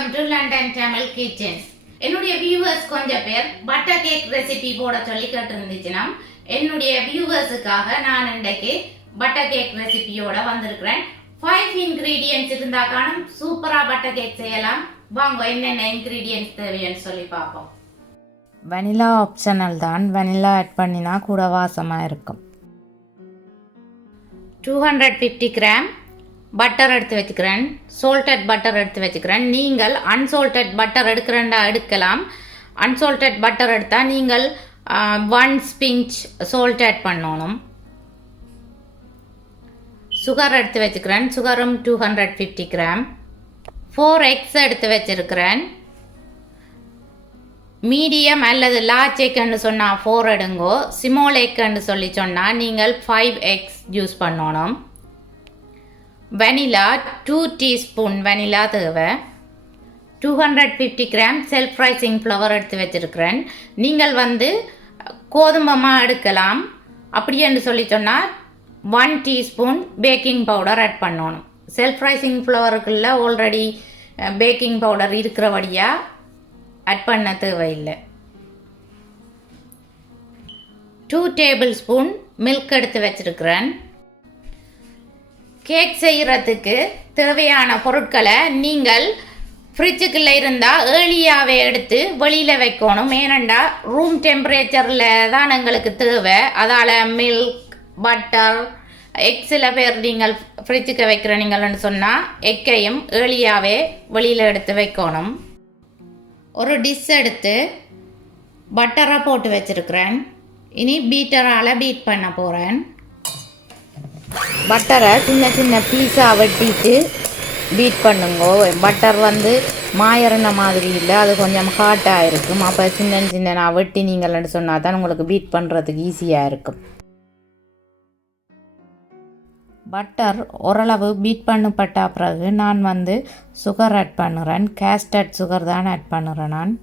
Welcome to London Tamil kitchen. என்னுடைய viewers கொஞ்சம் பேர் பட்டர் கேக் ரெசிபி போட சொல்லி கேட்டிருந்துச்சுன்னா என்னுடைய வியூவர்ஸுக்காக நான் இன்றைக்கு பட்டர் கேக் ரெசிபியோட வந்திருக்கிறேன். 5 இன்கிரீடியன்ஸ் இருந்தா காணும் சூப்பரா பட்டர் கேக் செய்யலாம். வாங்க என்னென்ன இன்கிரீடியன்ஸ் தேவைன்னு சொல்லி பார்ப்போம். வெனிலா ஆப்ஷனல் தான், வெனிலா ஆட் பண்ணினா கூட வாசமாக இருக்கும். 250 கிராம் பட்டர் எடுத்து வச்சுக்கிறேன். சோல்டட் பட்டர் எடுத்து வச்சுக்கிறேன். நீங்கள் அன்சோல்டட் பட்டர் எடுக்கிறேன்டா எடுக்கலாம். அன்சோல்டட் பட்டர் எடுத்தால் நீங்கள் 1 பிஞ்ச் சோல்ட் ஆட் பண்ணணும். சுகர் எடுத்து வச்சுக்கிறேன். சுகரும் 250 கிராம். 4 எக்ஸ் எடுத்து வச்சுருக்கிறேன். மீடியம் அல்லது லார்ஜ் எக்குன்னு சொன்னால் 4 எடுங்கோ. ஸ்மால் எக்குன்னு சொல்லி சொன்னால் நீங்கள் 5 எக்ஸ் யூஸ் பண்ணணும். வெனிலா 2 டீஸ்பூன் வெனிலா தேவை. 250 கிராம் செல்ஃப் ரைசிங் ஃப்ளவர் எடுத்து வச்சுருக்கிறேன். நீங்கள் கோதுமை எடுக்கலாம். அப்படி என்று சொல்லி சொன்னால் 1 டீஸ்பூன் பேக்கிங் பவுடர் ஆட் பண்ணணும். செல்ஃப் ரைசிங் ஃப்ளவருக்குள்ள ஆல்ரெடி பேக்கிங் பவுடர் இருக்கிறபடியாக ஆட் பண்ண தேவையில்லை. 2 டேபிள் ஸ்பூன் மில்க் எடுத்து வச்சுருக்கிறேன். கேக் செய்கிறதுக்கு தேவையான பொருட்களை நீங்கள் ஃப்ரிட்ஜுக்குள்ளே இருந்தால் ஏர்லியாகவே எடுத்து வெளியில் வைக்கணும். ஏனெண்டா ரூம் டெம்பரேச்சரில் தான் எங்களுக்கு தேவை. அதால் மில்க், பட்டர், எக் சில பேர் நீங்கள் ஃப்ரிட்ஜுக்கு வைக்கிறீங்கன்னு சொன்னால் எக்கையும் ஏர்லியாகவே வெளியில் எடுத்து வைக்கணும். ஒரு டிஷ் எடுத்து பட்டரை போட்டு வச்சுருக்கிறேன். இனி பீட்டரால் பீட் பண்ண போகிறேன். பட்டரை சின்ன சின்ன பீஸாக வெட்டிட்டு பீட் பண்ணுங்க. பட்டர் மாயறன மாதிரி இல்லை, அது கொஞ்சம் ஹாட்டாக இருக்கும். அப்போ சின்ன சின்ன வெட்டி நீங்கள்னு சொன்னால் தான் உங்களுக்கு பீட் பண்ணுறதுக்கு ஈஸியாக இருக்கும். பட்டர் ஓரளவு பீட் பண்ணப்பட்ட பிறகு நான் சுகர் ஆட் பண்ணுறேன். கேஸ்டர்ட் சுகர் தான் ஆட் பண்ணுறேன் நான்.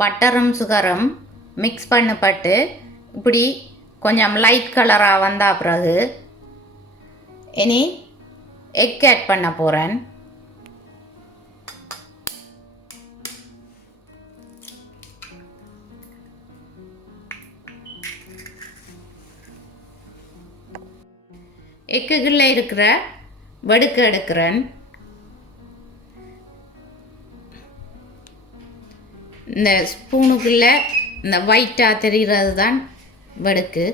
பட்டரும் சுகரும் மிக்ஸ் பண்ணப்பட்டு இப்படி கொஞ்சம் லைட் கலராக வந்த பிறகு இனி எக் ஆட் பண்ண போகிறேன். எக்குக்குள்ளே இருக்கிற வடுக்கு எடுக்கிறேன். இந்த ஸ்பூனுக்குள்ளே இந்த ஒயிட்டாக தெரிகிறது தான் வடுக்கு.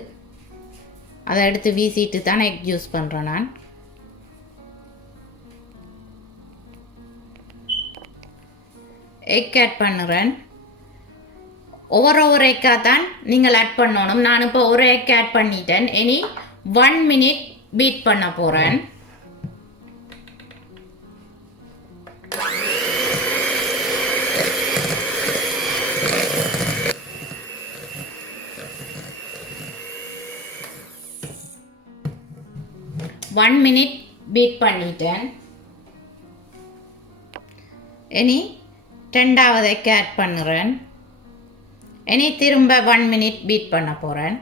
அதை எடுத்து வீசிட்டு தான் எக் யூஸ் பண்ணுறேன் நான். எக் ஆட் பண்ணுறேன். ஒவ்வொரு எக்காக தான் நீங்கள் ஆட் பண்ணணும். நான் இப்போ ஒரு எக் ஆட் பண்ணிட்டேன். இனி 1 மினிட் பீட் பண்ண போகிறேன். ஒன் மினிட் பீட் பண்ணிட்டேன். இனி 2வது எக் ஆட் பண்ணுறேன். இனி திரும்ப 1 மினிட் பீட் பண்ண போகிறேன்.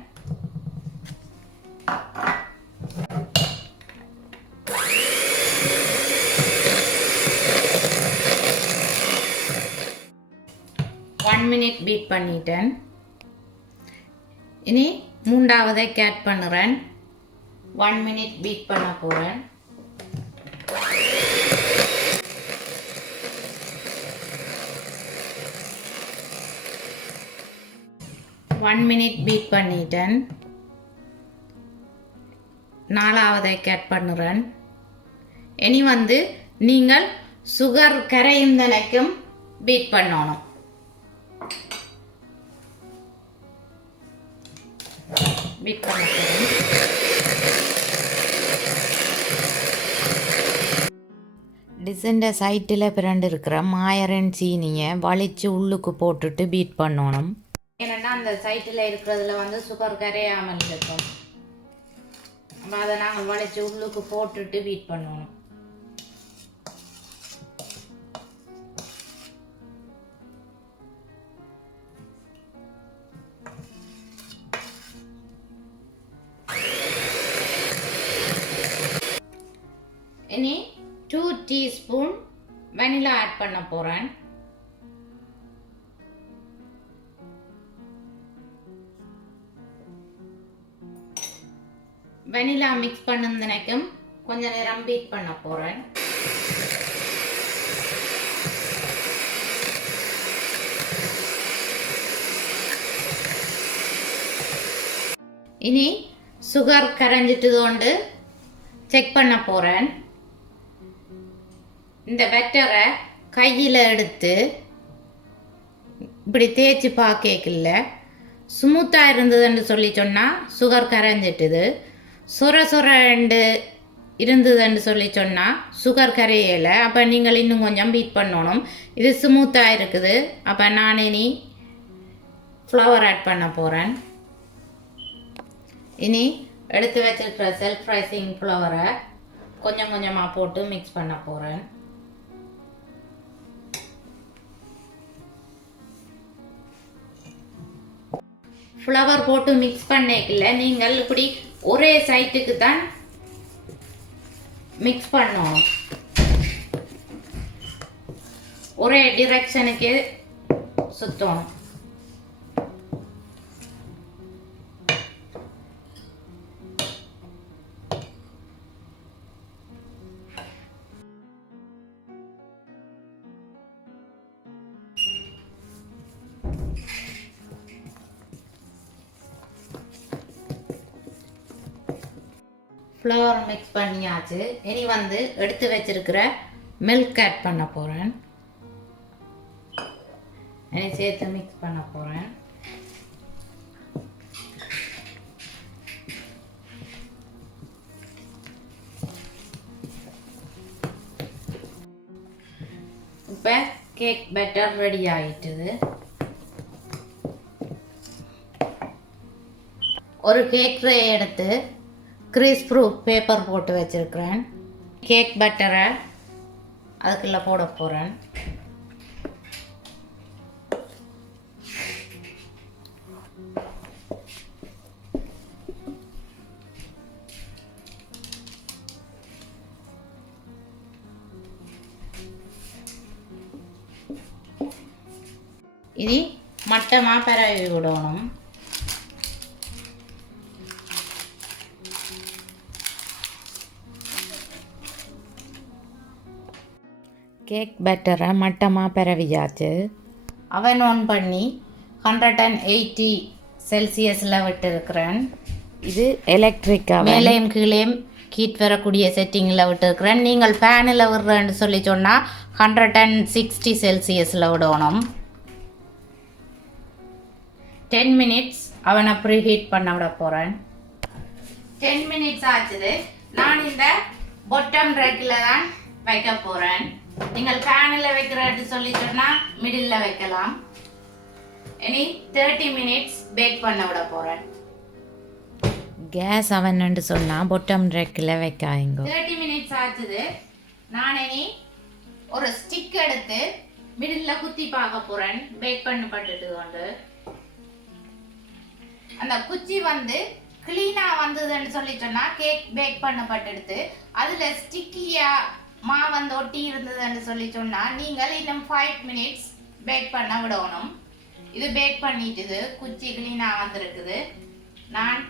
மினிட் பீட் பண்ணிட்டேன். இனி 3வது எக் ஆட் பண்ணுறேன். 1 மினிட் பீட் பண்ண போகிறேன். மினிட் பீட் பண்ணிட்டேன். 4வது எக் ஆட் பண்ணுறேன். இனி நீங்கள் சுகர் கரையும் தனைக்கும் பீட் பண்ணணும். பீட் பண்ண போகிறேன். டிசைன்ட சைட்டில் பிறண்டு இருக்கிற மாயரன் சீனியை வலிச்சு உள்ளுக்கு போட்டுட்டு பீட் பண்ணணும். ஏன்னா அந்த சைட்டில் இருக்கிறதுல வந்து சுகர் கரையாமல் இருக்கும். அப்போ அதை நாங்கள் வளைச்சி உள்ளுக்கு போட்டுட்டு பீட் பண்ணுவோம். இனி 2 டீஸ்பூன் வெனிலா ஆட் பண்ண போகிறேன். வெனிலா மிக்ஸ் பண்ணதுனைக்கும் கொஞ்ச நேரம் பீட் பண்ண போகிறேன். இனி சுகர் கரைஞ்சிட்டதோண்டு செக் பண்ண போகிறேன். இந்த பெட்டரை கையில் எடுத்து இப்படி தேய்ச்சி பார்க்கல ஸ்மூத்தாக இருந்ததுன்னு சொல்லி சொன்னால் சுகர் கரைஞ்சிட்டுது. சொர சொரண்டு இருந்ததுன்னு சொல்லி சொன்னால் சுகர் கரையலை. அப்போ நீங்கள் இன்னும் கொஞ்சம் பீட் பண்ணணும். இது ஸ்மூத்தாக இருக்குது. அப்போ நான் இனி ஃப்ளவர் ஆட் பண்ண போகிறேன். இனி எடுத்து வச்சிருக்கிற செல்ஃப் ரைசிங் ஃப்ளவரை கொஞ்சம் கொஞ்சமாக போட்டு மிக்ஸ் பண்ண போகிறேன். ஃப்ளவர் போட்டு மிக்ஸ் பண்ணிக்கல நீங்கள் இப்படி ஒரே சைட்டுக்கு தான் மிக்ஸ் பண்ணணும். ஒரே டிரெக்ஷனுக்கு சுத்தணும். ஃப்ளவர் மிக்ஸ் பண்ணியாச்சு. இனி வந்து எடுத்து வச்சிருக்கிற மில்க் ஆட் பண்ண போகிறேன். இனி சேர்த்து மிக்ஸ் பண்ண போகிறேன். இப்போ கேக் பேட்டர் ரெடி ஆகிட்டுது. ஒரு கேக் ட்ரே எடுத்து கிரீஸ் ப்ரூஃப் பேப்பர் போட்டு வச்சுருக்கிறேன். கேக் பட்டரை அதுக்குள்ளே போட போகிறேன். இனி மட்டமாக பரவி விடணும். கேக் பேட்டரை மட்டமாக பரவியாச்சு. அவன் ஆன் பண்ணி 180 செல்சியஸில் விட்டுருக்கிறேன். இது எலக்ட்ரிக் மேலேயும் கீழேயும் ஹீட் வரக்கூடிய செட்டிங்கில் விட்டுருக்கிறேன். நீங்கள் ஃபேனில் விடுறேன்னு சொல்லி சொன்னால் 160 செல்சியஸில் விடணும். 10 மினிட்ஸ் அவனை ப்ரீ ஹீட் பண்ண விட போகிறேன். 10 மினிட்ஸ் ஆச்சுது. நான் இந்த பொட்டம் ரேக்கில் தான் வைக்க போகிறேன். நீங்கள் ஃபேனில் வைக்கிறேன்னு சொல்லி சொன்னால் மிடில் வைக்கலாம். இனி 30 மினிட்ஸ் பேக் பண்ண விட போகிறேன். கேஸ் அவன்னு சொன்னால் பொட்டம் ரேக்கில் வைக்காதீங்க. 30 மினிட்ஸ் ஆச்சுது. நான் இனி ஒரு ஸ்டிக் எடுத்து மிடில் குத்தி பார்க்க போகிறேன். பேக் பண்ணப்பட்டுட்டு கொண்டு அந்த குச்சி வந்து கிளீனாக வந்ததுன்னு சொல்லி சொன்னால் கேக் பேக் பண்ணப்பட்டுடுது. அதில் ஸ்டிக்கியாக மா வந்து ஒட்டி இருந்ததுன்னு சொல்லி சொன்னால் நீங்கள் இன்னும் 5 மினிட்ஸ் பேக் பண்ண விடணும். இது பேக் பண்ணிட்டுது. குச்சி கிளீனாக வந்திருக்குது. நான்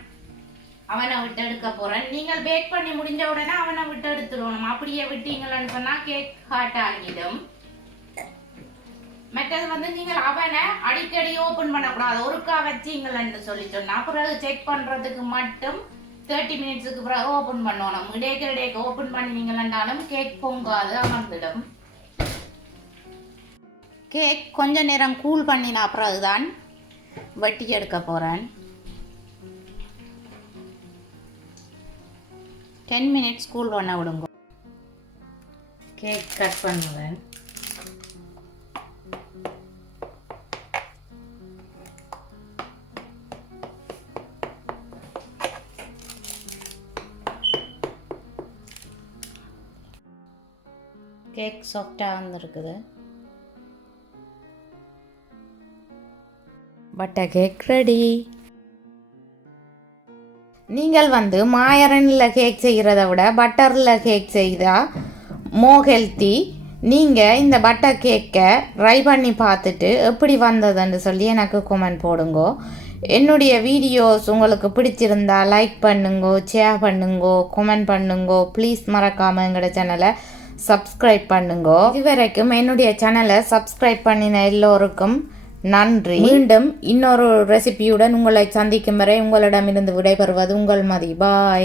அவனை விட்டு எடுக்க போகிறேன். நீங்கள் பேக் பண்ணி முடிஞ்ச உடனே அவனை விட்டு எடுத்துடணும். அப்படியே விட்டீங்கன்னு சொன்னால் கேக் ஹாட் ஆகிடும். மற்றது வந்து நீங்கள் அவனை அடிக்கடி ஓப்பன் பண்ணக்கூடாது. ஒருக்கா வச்சிங்கன்னு சொல்லி சொன்னால் பிறகு செக் பண்ணுறதுக்கு மட்டும் 30 மினிட்ஸுக்கு பிறகு ஓப்பன் பண்ணணும். இடைக்கு ஓப்பன் பண்ணினீங்கன்னாலும் கேக் பொங்காது, அமர்ந்துடும். கேக் கொஞ்ச நேரம் கூல் பண்ணினா பிறகுதான் வெட்டி எடுக்க போகிறேன். 10 மினிட்ஸ் கூல் பண்ண விடுங்க. கேக் கட் பண்ணுவேன். கேக் சாஃப்டாக வந்துருக்குது. Butter cake ready. நீங்கள் வந்து மாயரனில் கேக் செய்கிறத விட பட்டரில் கேக் செய்தால் ஹெல்த்தி. நீங்கள் இந்த பட்டர் கேக்கை ட்ரை பண்ணி பார்த்துட்டு எப்படி வந்ததுன்னு சொல்லி எனக்கு கமெண்ட் போடுங்கோ. என்னுடைய வீடியோஸ் உங்களுக்கு பிடிச்சிருந்தா லைக் பண்ணுங்கோ, ஷேர் பண்ணுங்கோ, கமெண்ட் பண்ணுங்கோ. ப்ளீஸ் மறக்காமல் எங்களோட சேனலை சப்ஸ்கிரைப் பண்ணுங்கோ. இதுவரைக்கும் என்னுடைய சேனலை சப்ஸ்கிரைப் பண்ணின எல்லோருக்கும் நன்றி. மீண்டும் இன்னொரு ரெசிபியுடன் உங்களை சந்திக்கும் வரை உங்களிடமிருந்து விடைபெறுவது உங்கள் மதி. பாய்.